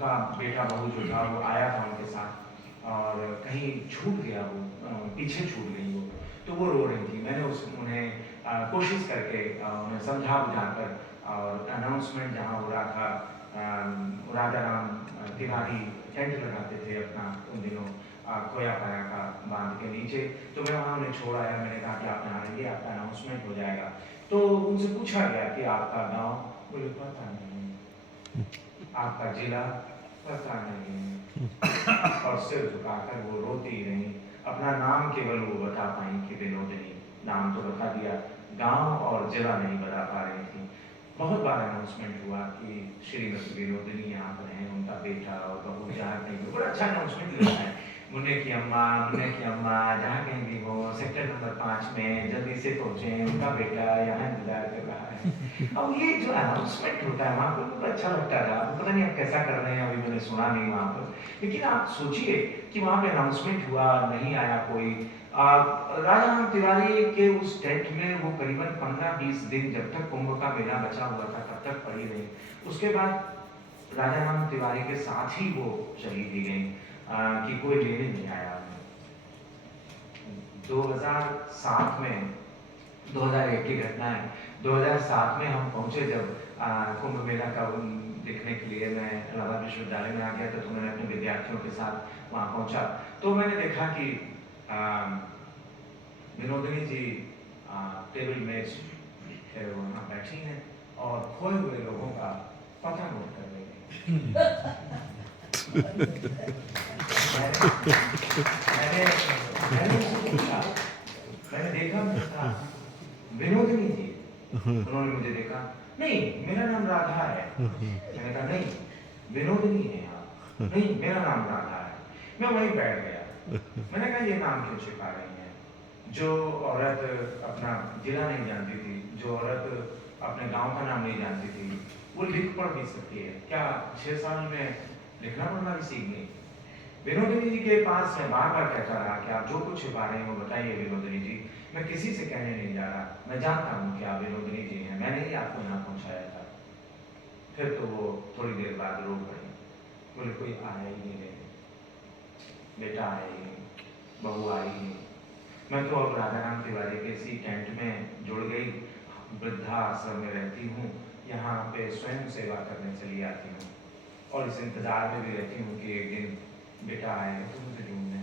उनका बेटा बहू जो था वो आया था उनके साथ और कहीं छूट गया वो, पीछे छूट गई वो, तो वो रो रही थी। मैंने उन्हें कोशिश करके उन्हें समझा बुझा कर, और अनाउंसमेंट जहाँ हो रहा था, राजा राम तिवारी टेंट लगाते थे अपना उन दिनों खोया पाया का बांध के नीचे, तो मैं वहाँ उन्हें छोड़ आया। मैंने कहा कि आप यहाँ आएंगे, आपका अनाउंसमेंट हो जाएगा। तो उनसे पूछा गया कि आपका गांव, बोले पता नहीं, आपका जिला, पता नहीं, और सिर झुकाकर वो रोती रही। अपना नाम केवल वो बता पाई कि विनोदिनी, नाम तो बता दिया, गांव और जिला नहीं बता पा रही थी। बहुत बार अनाउंसमेंट हुआ कि श्रीमती विनोदिनी यहाँ पर हैं, उनका बेटा और बहू जहाँ कहीं भी, बड़ा अच्छा अनाउंसमेंट होता है, मुन्ने की अम्मा जहाँ कहीं भी हो, सेक्टर नंबर 5 में जल्दी से पहुँचे, उनका बेटा यहाँ इंतजार कर रहा है। अब ये जो अनाउंसमेंट होता है वहाँ पर बहुत अच्छा लगता था। पता नहीं आप कैसा कर रहे हैं, अभी मैंने सुना नहीं वहाँ पर, लेकिन आप सोचिए कि वहाँ पे अनाउंसमेंट हुआ, नहीं आया कोई। राजा राम तिवारी के उस टेंट में वो करीबन 15-20 दिन, जब तक कुंभ का मेला बचा हुआ था तब तक पड़ी रही। उसके बाद राजा राम तिवारी के साथ ही वो चली भी गई कि कोई लेने नहीं आया। 2007 में, 2001 की घटना है, 2007 में हम पहुंचे जब कुंभ मेला का देखने के लिए। मैं इलाहाबाद विश्वविद्यालय में आ गया था, तो मैंने अपने विद्यार्थियों के साथ वहाँ पहुंचा, तो मैंने देखा कि विनोदिनी जी टेबल में वहाँ बैठी हैं और खोए हुए लोगों का पता नोट कर रही हैं। मैंने देखा, विनोदिनी जी, उन्होंने मुझे देखा, नहीं मेरा नाम राधा है। मैंने कहा नहीं, विनोदिनी है आप। नहीं मेरा नाम राधा है। मैं वहीं बैठ गया। मैंने कहा ये नाम क्यों छिपा रही हैं? जो औरत अपना जिला नहीं जानती थी, जो औरत अपने गांव का नाम नहीं जानती थी, वो लिख पढ़ भी सकती है क्या? 6 साल में लिखना पढ़ना भी सीख गई। विनोदिनी जी के पास मैं बार बार कहता रहा कि आप जो कुछ छिपा रहे हैं वो बताइए विनोदिनी जी, मैं किसी से कहने नहीं जा रहा, मैं जानता हूँ कि आप विनोदिनी जी हैं, मैंने ही आपको यहाँ पहुँचाया था। फिर तो वो थोड़ी देर बाद रो पड़ी, बोले कोई आया ही नहीं लेने, बेटा आया ही नहीं, बहू आई ही नहीं। मैं तो अब राजा राम तिवारी के इसी टेंट में जुड़ गई, वृद्धा आश्रम में रहती हूँ, यहाँ पे स्वयं सेवा करने चली आती हूँ, और इस इंतजार में भी रहती हूँ कि एक दिन बेटा आएगा तो मुझे ढूंढने।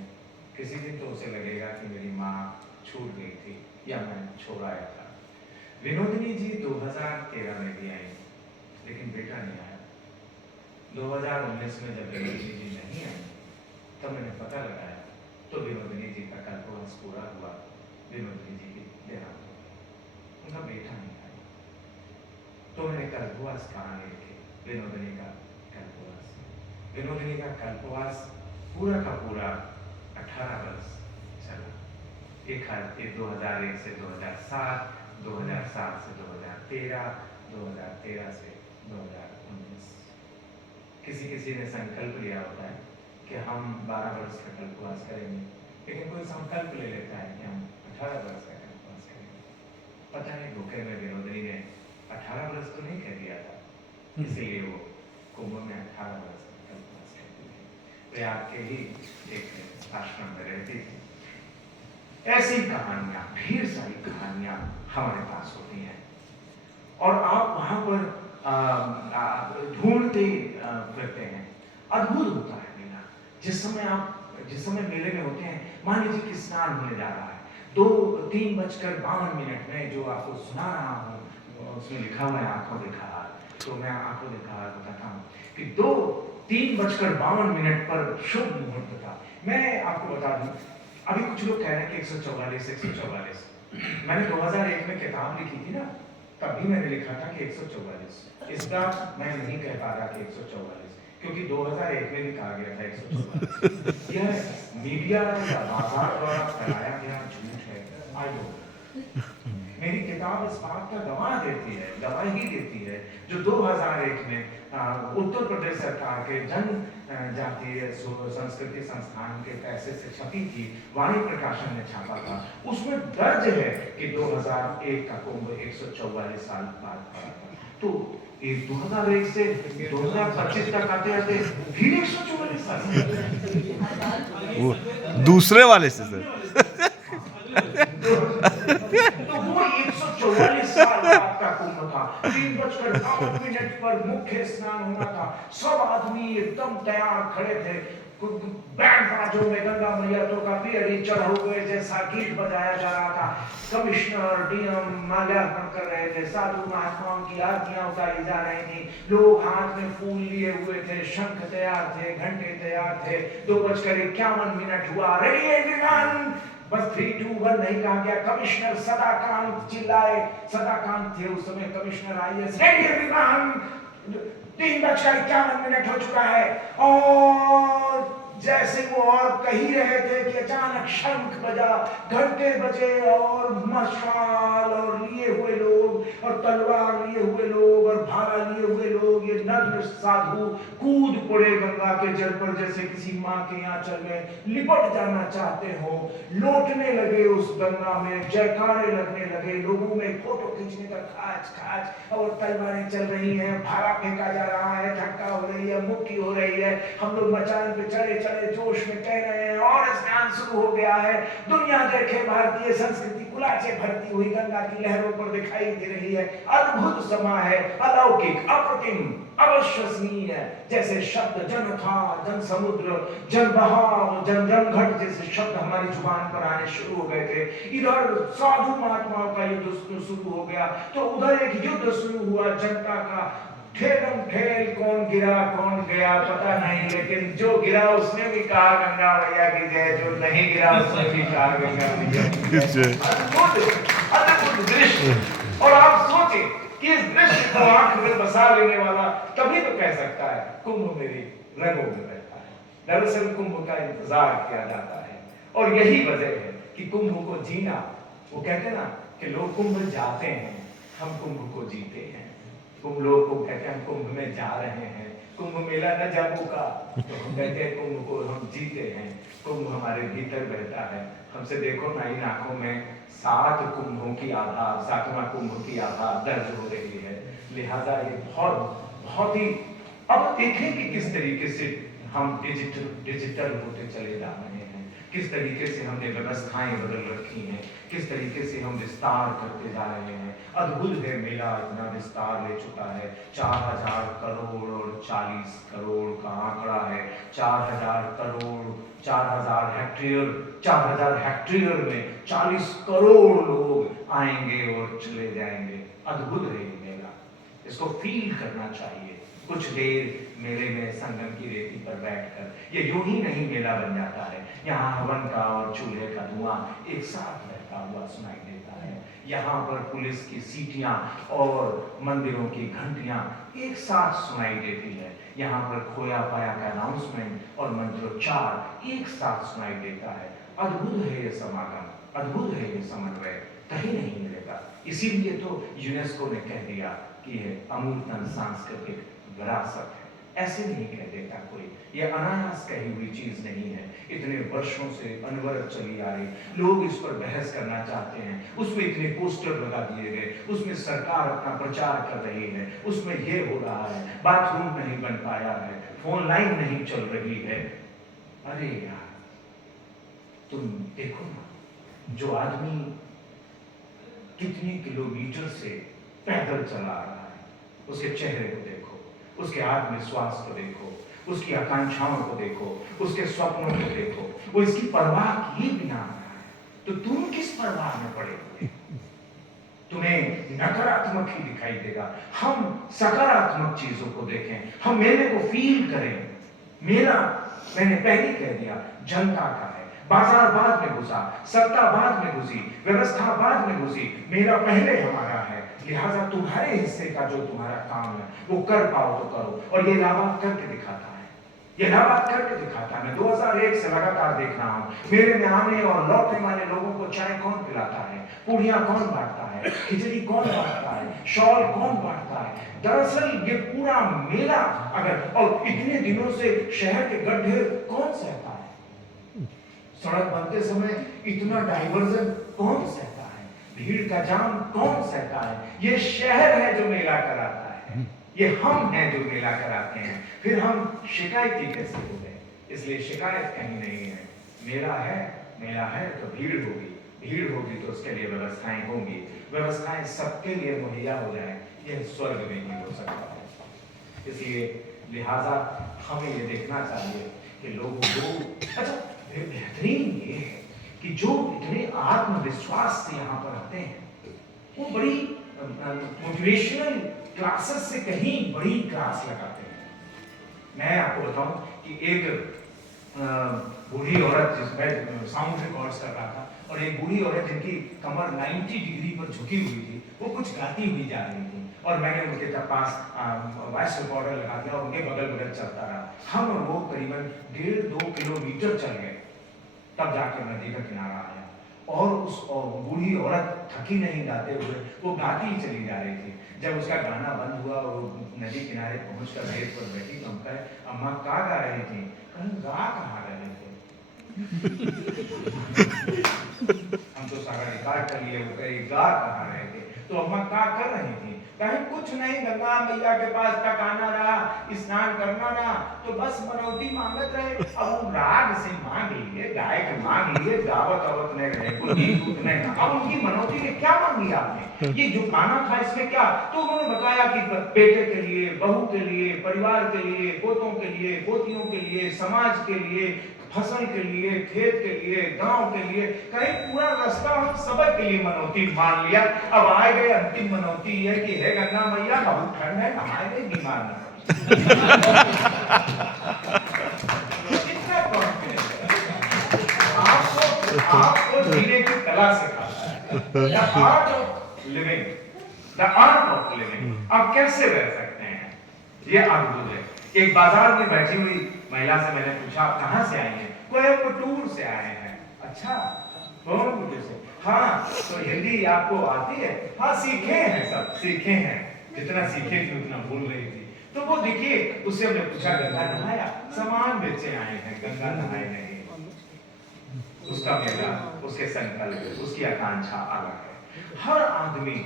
किसी दिन तो उसे लगेगा कि मेरी माँ छूट गई थी या मैं छोड़ आया था। विनोदिनी जी 2013 में भी आई, लेकिन बेटा नहीं आया। 2019 में जब विनोदिनी जी नहीं आई, तब मैंने पता लगाया तो विनोदिनी जी का कल्पवास पूरा हुआ, विनोदिनी जी की देहांत हो गई, उनका बेटा नहीं आया। तो मैंने कल्पवास कहानी लिखी, विनोदिनी का कल्पवास। विनोदिनी का कल्पवास पूरा का पूरा 18 वर्ष चला। 2001 से 2007, 2007 से 2013, 2013 से 2019। किसी ने संकल्प लिया होता है कि हम 12 वर्ष का कल्पवास करेंगे, लेकिन कोई संकल्प ले लेता है कि हम 18 वर्ष का कल्पवास करेंगे। पता नहीं धोखे में विनोदिनी ने 18 वर्ष तो नहीं कह दिया था, इसलिए वो कुंभ में 18 वर्ष का कल्पवास करती थी। प्रयाग के ही एक आश्रम में रहती थी। ऐसी कहानियां, ढेर सारी कहानियां हमारे पास होती हैं, और आप वहां पर ढूंढते फिरते हैं। अद्भुत होता है मेला। जिस समय मेले में होते हैं, मान लीजिए कि स्नान होने जा रहा है, 3:52 में जो आपको सुना रहा हूँ, उसमें लिखा हुआ है आंखों देखा हाल, तो मैं आंखों देखा हाल बताता हूँ कि 3:52 पर शुभ मुहूर्त था। मैं आपको बता दूं, अभी कुछ लोग कह रहे हैं कि 144। मैंने 2001 में किताब लिखी थी ना, तभी मैंने लिखा था कि 144। इसका मैं नहीं कह पा रहा कि 144, क्योंकि 2001 में भी कहा गया था 144। यह मीडिया या बाजार द्वारा फैलाया गया झूठ है। I don't. मेरी किताब इस बात का गवाही देती है, जो 2001 में उत्तर प्रदेश सरकार के जनजातीय संस्कृति संस्थान के पैसे से छपी थी, वाणी प्रकाशन ने छापा था। उसमें दर्ज है कि 2001 का कुंभ 144 साल बाद पड़ा था। तो 2001 से 2025 तक आते आते फिर 144 साल वो दूसरे वाले से सर। तो वो 144 साल बाद का कुंभ था। 3:08 पर मुख्य स्नान होना था। सब आदमी एकदम तैयार खड़े थे। बैंड बाजों में गंगा मैया तो का पियरी चढ़ हुए जैसा गीत बजाया जा रहा था। कमिश्नर डीएम माल्यार्पण कर रहे थे। साधु महात्माओं की आरतियां उतारी जा रही थी। लोग हाथ में फूल लिए हुए थे, शंख तैयार थे, घंटे तैयार थे। 2:51 हुआ। रेडी एवरीवन, बस 3 2 1 नहीं कहा गया। कमिश्नर सदाकांत चिल्लाए। सदाकांत थे उस समय कमिश्नर आईएएस। रेडी एवरीवन, 3:51 हो चुका है। और जैसे वो और कही रहे थे कि अचानक शंख बजा, घंटे बजे और मशाल और लिए हुए लोग और तलवार लिए हुए लोग और भाला लिए हुए लोग, ये नग्न साधु कूद पड़े गंगा के जल पर जैसे किसी माँ के आंचल में लिपट जाना चाहते हो। लौटने लगे उस गंगा में, जयकारे लगने लगे, लोगों में फोटो खींचने का खाच खाच, और तलवारें चल रही हैं, भाला फेंका जा रहा है, धक्का हो रही है, मुक्की हो रही है। हम लोग मचान पे चढ़े चढ़े जोश में कह रहे हैं और स्नान शुरू हो गया है। दुनिया देखे भारतीय संस्कृति कुलाचे भरती हुई गंगा की लहरों पर दिखाई दे रही है। अद्भुत समा है, अलौकिक, अप्रतिम, अविश्वसनीय। जैसे शब्द जन था, जन समुद्र, जन बहाव, जन रंगघट जैसे शब्द हमारी जुबान पर आने शुरू हो गए थे। इधर साधु महात्माओं का युद्ध शुरू हो गया तो उधर एक युद्ध शुरू हुआ जनता का। ठेलम ठेल, कौन गिरा कौन गया पता नहीं, लेकिन जो गिरा उसने भी कहा गंगा मैया की जय, जो नहीं गिरा उसने भी कहा गंगा मैया की जय। अद्भुत दृश्य। और आप सोचे कि इस दृश्य को आंख में बसा लेने वाला तभी तो कह सकता है कुंभ मेरी रंगों में रहता है। दरअसल कुंभ का इंतजार किया जाता है और यही वजह है कि कुंभ को जीना, वो कहते ना कि लोग कुंभ जाते हैं, हम कुंभ को जीते हैं। कुंभ लोग को कहते हैं हम कुंभ में जा रहे हैं, कुंभ मेला न जाबू का, तो हम कहते हैं कुंभ को हम जीते हैं। कुंभ हमारे भीतर बहता है। हमसे देखो ना, इन आंखों में 7 कुंभों की आभा, 7वां कुंभ की आभा दर्ज हो रही है। लिहाजा ये बहुत ही, अब देखें कि किस तरीके से हम डिजिटल होते चले जा रहे हैं, किस तरीके से हमने व्यवस्थाएं बदल रखी हैं, किस तरीके से हम विस्तार करते जा रहे हैं। अद्भुत है, मेला इतना विस्तार ले चुका है। 4000 करोड़ और 40 करोड़ का आंकड़ा है। 4000 करोड़, 4000 हेक्टेयर में 40 करोड़ लोग आएंगे और चले जाएंगे। अद्भुत है ये मेला, इसको फील करना चाहिए। कुछ देर मेले में संगम की रेती पर बैठकर, ये यूं ही नहीं मेला बन जाता है। यहाँ हवन का और चूल्हे का धुआं एक साथ रहता हुआ सुनाई देता है। यहाँ पर पुलिस की सीटियां और मंदिरों की घंटियां एक साथ सुनाई देती है। यहाँ पर खोया पाया का अनाउंसमेंट और मंत्रोच्चार एक साथ सुनाई देता है। अद्भुत है ये समागम, अद्भुत है ये समन्वय, कहीं नहीं मिलेगा। इसीलिए तो यूनेस्को ने कह दिया कि ये अमूर्त सांस्कृतिक विरासत है। ऐसे नहीं कह देता कोई, ये अनायास कही हुई चीज नहीं है। इतने वर्षों से अनवरत चली आ रही, लोग इस पर बहस करना चाहते हैं, उसमें इतने पोस्टर लगा दिए गए, उसमें सरकार अपना प्रचार कर रही है, उसमें ये हो रहा है, बाथरूम नहीं बन पाया है, फोन लाइन नहीं चल रही है। अरे यार, तुम देखो ना, जो आदमी कितने किलोमीटर से पैदल चला रहा है, उसके चेहरे को देखो, उसके आत्मविश्वास को देखो, उसकी आकांक्षाओं को देखो, उसके स्वप्नों को देखो। वो इसकी परवाह किए बिना आ रहा है, तो तुम किस परवाह में पड़े हुए? तुम्हें नकारात्मक ही दिखाई देगा। हम सकारात्मक चीजों को देखें, हम मेले को फील करें। मेला, मैंने पहले कह दिया, जनता का है। बाजार बाद में घुसा, सत्ता बाद में घुसी, व्यवस्था बाद में घुसी, मेला पहले हमारा है। लिहाजा तुम्हारे हिस्से का जो तुम्हारा काम है वो कर पाओ तो करो। और ये इलाहाबाद करके दिखाता है, ये इलाहाबाद करके दिखाता है। मैं 2001 से लगातार देख रहा हूँ, मेले में आने और लौटने वाले लोगों को चाय कौन पिलाता है, पूड़ियां कौन बांटता है, खिचड़ी कौन बांटता है, शॉल कौन बांटता है। दरअसल ये पूरा मेला, अगर, और इतने दिनों से शहर के गड्ढे कौन सहता है, सड़क बनते समय इतना डाइवर्जन कौन सहता है, भीड़ का जाम कौन सहता है। ये शहर है जो मेला कराता है। है। ये हम हैं जो मेला कराते हैं, फिर हम शिकायती कैसे हो गए? इसलिए शिकायत कहीं नहीं है। मेला है तो भीड़ होगी तो उसके लिए व्यवस्थाएं होंगी, व्यवस्थाएं सबके लिए मुहैया हो जाए, यह स्वर्ग में ही हो सकता है। इसलिए लिहाजा हमें ये देखना चाहिए कि अच्छा बेहतरीन ये है कि जो इतने आत्मविश्वास से यहाँ पर आते हैं, वो बड़ी मोटिवेशनल क्लासेस से कहीं बड़ी क्लास लगाते हैं। मैं आपको बताऊं कि एक बूढ़ी औरत, जिसमें साउंड रिकॉर्ड्स कर रहा था, और एक बूढ़ी औरत जिनकी कमर 90 डिग्री पर झुकी हुई थी, वो कुछ गाती हुई जा रही थी, और मैंने उनके पास वॉइस रिकॉर्डर लगा दिया और उनके बगल चलता रहा। हम और वो करीबन 1.5-2 किलोमीटर चल गए, तब जाकर नदी का किनारा आया, और उस बूढ़ी औरत थकी नहीं गाते हुए, वो गाती ही चली जा रही थी। जब उसका गाना बंद हुआ, वो नदी किनारे पहुंचकर रेत पर बैठी, तो हम कहे, अम्मा क्या गा रही थी? गा कहाँ रहे थे? हम तो सारा रिकॉर्ड कर लिए, वो कहे गा कहाँ रहे थे? तो अम्मा क्या कर रही थी? कहीं कुछ नहीं, गंगा मैया के पास तक आना रहा, स्नान करना रहा, तो बस मनौती मांगत रहे। अब वो राग से मांग लिए, गायक मांग लिए, गावत अवत नहीं रहे, कोई गीत नहीं। अब उनकी मनौती ने क्या मांगी आपने? ये जो गाना था इसमें क्या? तो उन्होंने बताया कि बेटे के लिए, बहू के लिए, परिवार के लिए, पोतों के लिए, पोतियों के लिए, समाज के लिए, फसल के लिए, खेत के लिए, गांव के लिए, कहीं पूरा रास्ता हम सबक के लिए मनौती मान लिया। अब आए गए अंतिम मनौती है कि हे गंगा मैया, बहुत ठंड है, नहाए गए, बीमार ना आपको जीने की कला सिखाता है, the art of living, the art of living। आप कैसे रह सकते हैं, ये अद्भुत है। एक बाजार में बैठी हुई महिला से मैंने पूछा, आप कहाँ से आई हैं? कोयम्बटूर से आए हैं। अच्छा, कोयम्बटूर से? हाँ, तो हिंदी आपको आती है? हाँ, सीखे हैं, सब सीखे हैं, जितना सीखे थे उतना भूल रही थी। तो वो देखिए, उससे हमने पूछा, गंगा नहाया? सामान बेचे आए हैं, गंगा नहाए नहीं। उसका मेला, उसके संकल्प, उसकी आकांक्षा अलग है। हर आदमी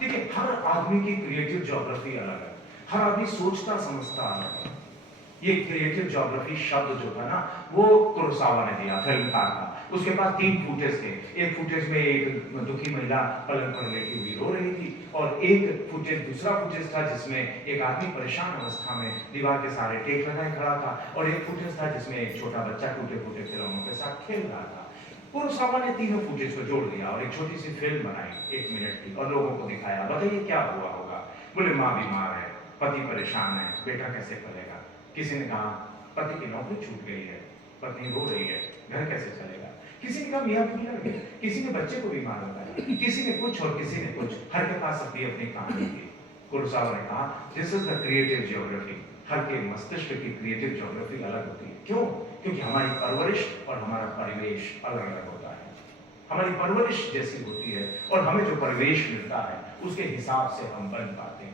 देखिए, हर आदमी की क्रिएटिव ज्योग्राफी अलग है, हर आदमी सोचता समझता अलग है। ये क्रिएटिव ज्योग्राफी शब्द जो था ना, वो कुरोसावा ने दिया, फिल्मकार था। उसके पास 3 फुटेज थे। एक फुटेज में एक दुखी महिला पलंग पर लेटी हुई रो रही थी, और एक फुटेज, दूसरा फुटेज था जिसमें एक आदमी परेशान अवस्था में दीवार के सहारे टेक लगाए खड़ा था, और एक फुटेज था जिसमें एक छोटा बच्चा टूटे फूटे खिलौनों के साथ खेल रहा था। कुरोसावा ने तीनों फुटेज को जोड़ दिया और एक छोटी सी फिल्म बनाई 1 मिनट की, और लोगों को दिखाया। बताइए क्या हुआ होगा? बोले, माँ बीमार है, पति परेशान है, बेटा कैसे पलेगा? किसी ने कहा पति की नौकरी छूट गई है, पत्नी रो रही है, घर कैसे चलेगा? किसी ने कहा मियां बीवी लड़ गए, किसी ने बच्चे को बीमार होता है, किसी ने कुछ और किसी ने कुछ, हर के पास अपनी अपनी कहानी थी। कुरोसावा ने कहा, this is the creative geography. हर के मस्तिष्क की क्रिएटिव ज्योग्राफी अलग होती है। क्यों? क्योंकि हमारी परवरिश और हमारा परिवेश अलग अलग होता है। हमारी परवरिश जैसी होती है और हमें जो परिवेश मिलता है उसके हिसाब से हम बन पाते हैं।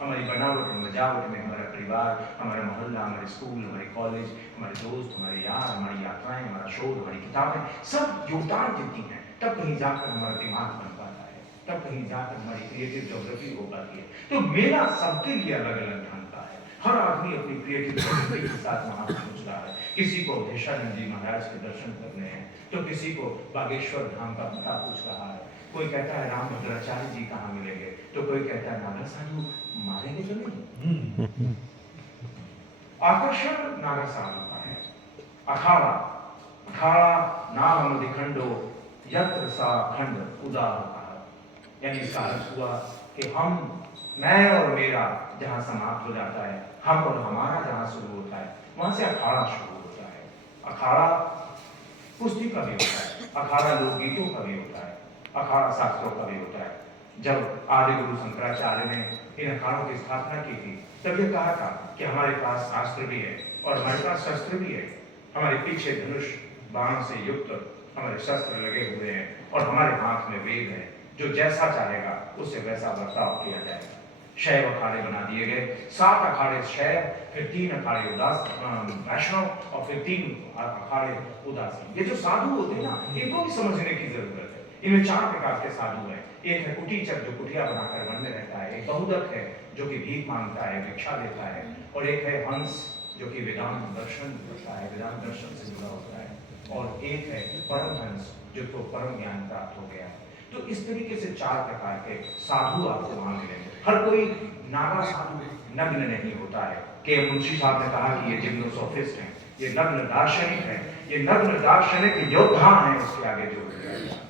हमारी बनावट और सजावट में हमारा परिवार, हमारा मोहल्ला, हमारे स्कूल, हमारे कॉलेज, हमारे दोस्त, हमारे यार, हमारी यात्राएं, हमारा शोध, हमारी किताबें, सब योगदान देती हैं। तब कहीं जाकर हमारा दिमाग बन पाता है, तब कहीं जाकर हमारी क्रिएटिव ज्योग्राफी हो पाती है। तो मेला सबके लिए अलग अलग ढंग का है। हर आदमी अपनी क्रिएटिव ज्योग्राफी के साथ वहां पहुंच रहा है। किसी को दशानंद जी महाराज के दर्शन करने हैं, तो किसी को बागेश्वर धाम का पता पूछ रहा है, कोई कहता है रामभद्राचार्य जी कहाँ मिलेंगे, तो कोई कहता है नागा साधु मारेंगे तो नहीं। आकर्षण नागा साधु का है। अखाड़ा नाम दिखंडो यत्र सा खंड उदार, यानी इसका अर्थ हुआ कि हम, मैं और मेरा जहां समाप्त हो जाता है, हम और हमारा जहां शुरू होता है, वहां से अखाड़ा शुरू होता है। अखाड़ा कुश्ती का भी होता है, अखाड़ा लोकगीतों का भी होता है, अखाड़ा शास्त्रों का भी होता है। जब आदि गुरु शंकराचार्य ने इन अखाड़ों की स्थापना की थी, तब ये कहा था कि हमारे पास शास्त्र भी है और हमारे पास शस्त्र भी है। हमारे पीछे धनुष बाण से युक्त हमारे शस्त्र लगे हुए हैं और हमारे हाथ में वेद है, जो जैसा चाहेगा उससे वैसा बर्ताव किया जाएगा। शैव अखाड़े बना दिए गए, 7 अखाड़े शैव, फिर 3 अखाड़े वैष्णव और फिर 3 अखाड़े उदासीन। ये जो साधु होते हैं ना, इनको भी समझने की जरूरत है। इनमें 4 प्रकार के साधु हैं। एक है कुटीचक जो कुटिया बनाकर वन में रहता है, एक बहुदक है जो कि भीख मांगता है, भिक्षा देता है, और एक है हंस जो कि वेदांत दर्शन करता है, वेदांत दर्शन से जुड़ा होता है, और एक है परमहंस जिसको परम ज्ञान प्राप्त हो गया है। तो इस तरीके से 4 प्रकार के साधु आपको वहां मिलेंगे। हर कोई नागा साधु नग्न नहीं होता है। के मुंशी साहब ने कहा कि ये जिम्नोसोफिस्ट हैं, ये नग्न दार्शनिक है, ये नग्न दार्शनिक योद्धा है उसके आगे जो है।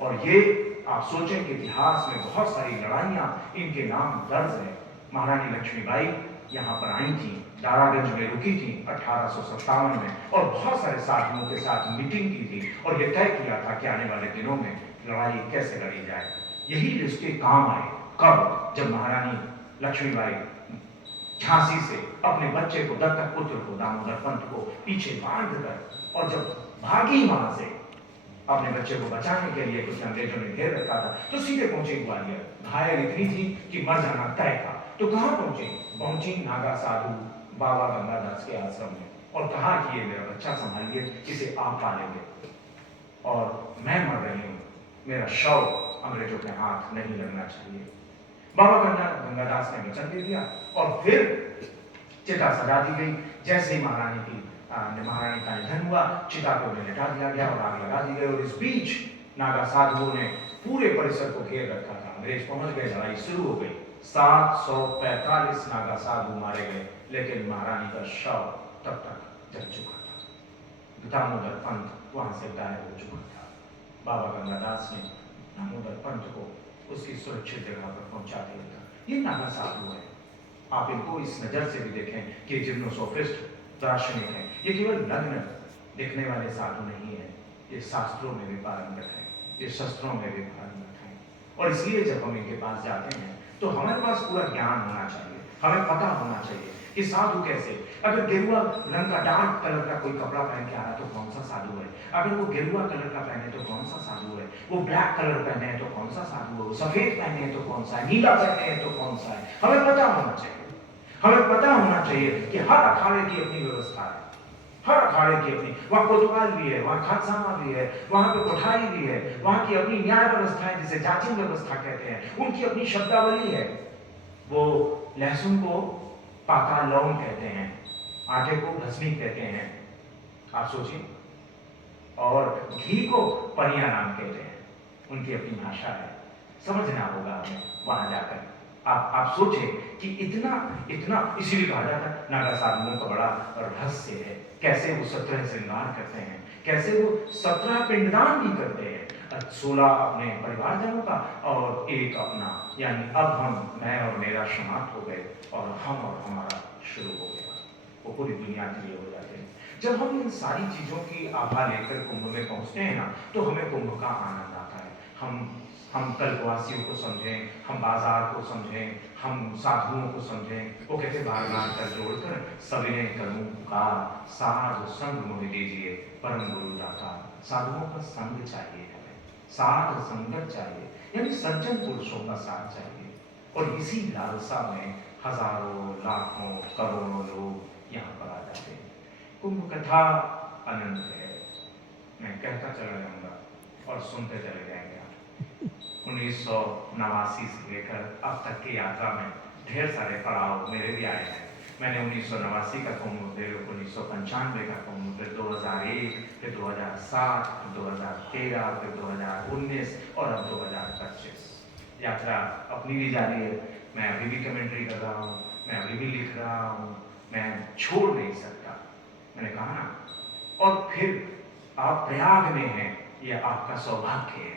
और ये आप सोचें कि इतिहास में बहुत सारी लड़ाइयां इनके नाम दर्ज है। महारानी लक्ष्मीबाई यहाँ पर आई थी, दारागंज में रुकी थी 1857 में, और बहुत सारे साथियों के साथ मीटिंग की थी और ये तय किया था कि आने वाले दिनों में लड़ाई कैसे लड़ी जाए। यही रिश्ते काम आए कब, जब महारानी लक्ष्मीबाई झांसी से अपने बच्चे को, दत्तक पुत्र को, दामोदर पंत को पीछे बांध कर, और जब भागी वहां से अपने बच्चे को बचाने के लिए, कुछ अंग्रेजों ने घेर रखा था, तो सीधे पहुंचे ग्वालियर। घायल इतनी थी कि मर जाना तय था। तो कहां पहुंची नागा साधु बाबा गंगादास के आश्रम में, और कहा कि ये मेरा बच्चा संभालिए, इसे आप पालेंगे, और मैं मर रही हूं, मेरा शव अंग्रेजों के हाथ नहीं लगना चाहिए। बाबा गंगादास ने वचन दे दिया, और फिर चिता सजा दी गई। जैसे ही महारानी का निधन हुआ, चिता को लिटा दिया गया और आग लगा दी गई। और इस बीच नागा साधुओं ने पूरे परिसर को घेर रखा था। अंग्रेज पहुंच गए, लड़ाई शुरू हो गई। 745 नागा साधु मारे गए, लेकिन महारानी का शव तब तक जल चुका था। दामोदर पंत वहां से गायब हो चुका था। बाबा गंगादास ने दामोदर पंत को उसकी सुरक्षित जगह पर पहुंचा दिया था। ये नागा साधु है। आप इनको इस नजर से भी देखें कि जिम्नोसोफिस्ट दार्शनिक है। ये केवल नग्न दिखने वाले साधु नहीं है, ये शास्त्रों में भी पारंगत है, ये शस्त्रों में भी पारंगत है। और इसलिए जब हम इनके पास जाते हैं तो हमारे पास पूरा ज्ञान होना चाहिए, हमें पता होना चाहिए कि साधु कैसे। अगर गेरुआ रंग का डार्क कलर का कोई कपड़ा पहन के आ रहा है तो कौन सा साधु है? अगर वो गेरुआ कलर का पहने तो कौन सा साधु है? वो ब्लैक कलर पहने हैं तो कौन सा साधु है? वो सफेद पहने हैं तो कौन सा है? नीला पहने हैं तो कौन सा है? हमें पता होना चाहिए। हमें पता होना चाहिए कि हर अखाड़े की अपनी व्यवस्था है, हर अखाड़े की अपनी। वहां कोतवाल भी है, वहां खानसामा भी है, वहां पे कोठारी भी है, वहां की अपनी न्याय व्यवस्था है जिसे जाचिंग व्यवस्था कहते हैं, उनकी अपनी शब्दावली है। वो लहसुन को पाका लौंग कहते हैं, आटे को भस्मी कहते हैं, आप सोचिए, और घी को पनिया नाम कहते हैं, उनकी अपनी भाषा है। समझना होगा हमें वहां जाकर। आप सोचें कि इतना इतना, इसीलिए कहा जाता है नागा साधुओं का बड़ा रहस्य है, कैसे वो 17 श्रृंगार करते हैं, कैसे वो 17 पिंडदान भी करते हैं, 16 अपने परिवारजनों का और एक अपना, यानी अब मैं और मेरा समाप्त हो गए और हम और हमारा शुरू हो गया। वो पूरी दुनिया के लिए हो जाते हैं। जब हम इन सारी चीजों की आभा लेकर कुंभ में पहुंचते हैं ना, तो हमें कुंभ का आनंद आता है। हम कल्पवासियों को समझें, हम बाजार को समझें, हम साधुओं को समझें। वो कहते बार बार कर जोड़कर सविनय करूं पुकार, साधु संग मुझे दीजिए परम गुरु दाता। साधुओं का संग चाहिए हमें, साध संगत चाहिए, यानी सज्जन पुरुषों का साथ चाहिए। और इसी लालसा में हजारों लाखों करोड़ों लोग यहाँ पर आ जाते हैं। कुंभ कथा अनंत है, मैं कहता चला जाऊंगा और सुनते चले जाएंगे। 1989 से लेकर अब तक की यात्रा में ढेर सारे पड़ाव मेरे भी आए हैं। मैंने 1989 का कुंभ, फिर 1995 का कुंभ, फिर 2001, फिर 2007, फिर 2013, फिर 2019 और अब 2025। यात्रा अपनी भी जारी है। मैं अभी भी कमेंट्री कर रहा हूँ, मैं अभी भी लिख रहा हूँ, मैं छोड़ नहीं सकता, मैंने कहा ना। और फिर आप प्रयाग में हैं, यह आपका सौभाग्य है,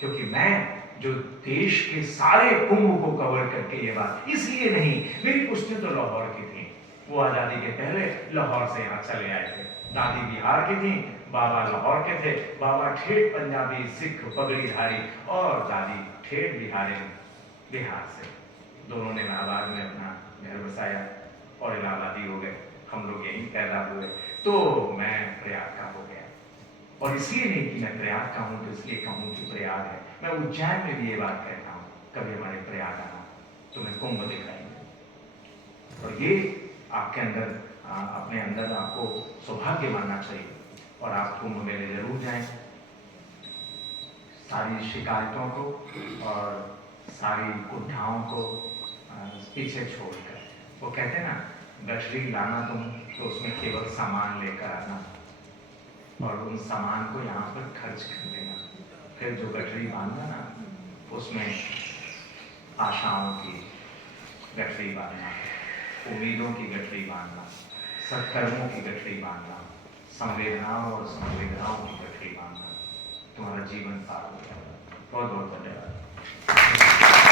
क्योंकि मैं जो देश के सारे कुंभ को कवर करके, ये बात इसलिए नहीं, मेरी पुश्तें तो लाहौर की थी, वो आजादी के पहले लाहौर से यहाँ चले आए थे। दादी बिहार की थी, बाबा लाहौर के थे। बाबा ठेठ पंजाबी सिख पगड़ीधारी और दादी ठेठ बिहारी बिहार से। दोनों ने इलाहाबाद में अपना घर बसाया और इलाहाबादी हो गए। हम लोग यहीं पैदा हुए, तो मैं प्रयाग का हो गया। और इसलिए नहीं कि मैं प्रयाग का हूँ तो इसलिए कहूँ कि प्रयाग है। मैं उज्जैन में भी ये बात कहता हूँ, कभी हमारे प्रयाग आना तो मैं कुंभ दिखाएंगे। और ये आपके अंदर, अपने अंदर आपको सौभाग्य मानना चाहिए और आप कुंभ मेले जरूर जाएं। सारी शिकायतों को और सारी कुठाओं को पीछे छोड़कर, वो कहते हैं ना, गठरी लाना तुम तो उसमें केवल सामान लेकर आना और उन सामान को यहाँ पर खर्च कर देना, फिर जो गठरी बांधना ना उसमें आशाओं की गठरी बांधना, उम्मीदों की गठरी बांधना, सत्कर्मों की गठरी बांधना, संवेदनाओं और संवेदनाओं की गठरी बांधना, तुम्हारा जीवन पार हो जाएगा। बहुत बहुत धन्यवाद।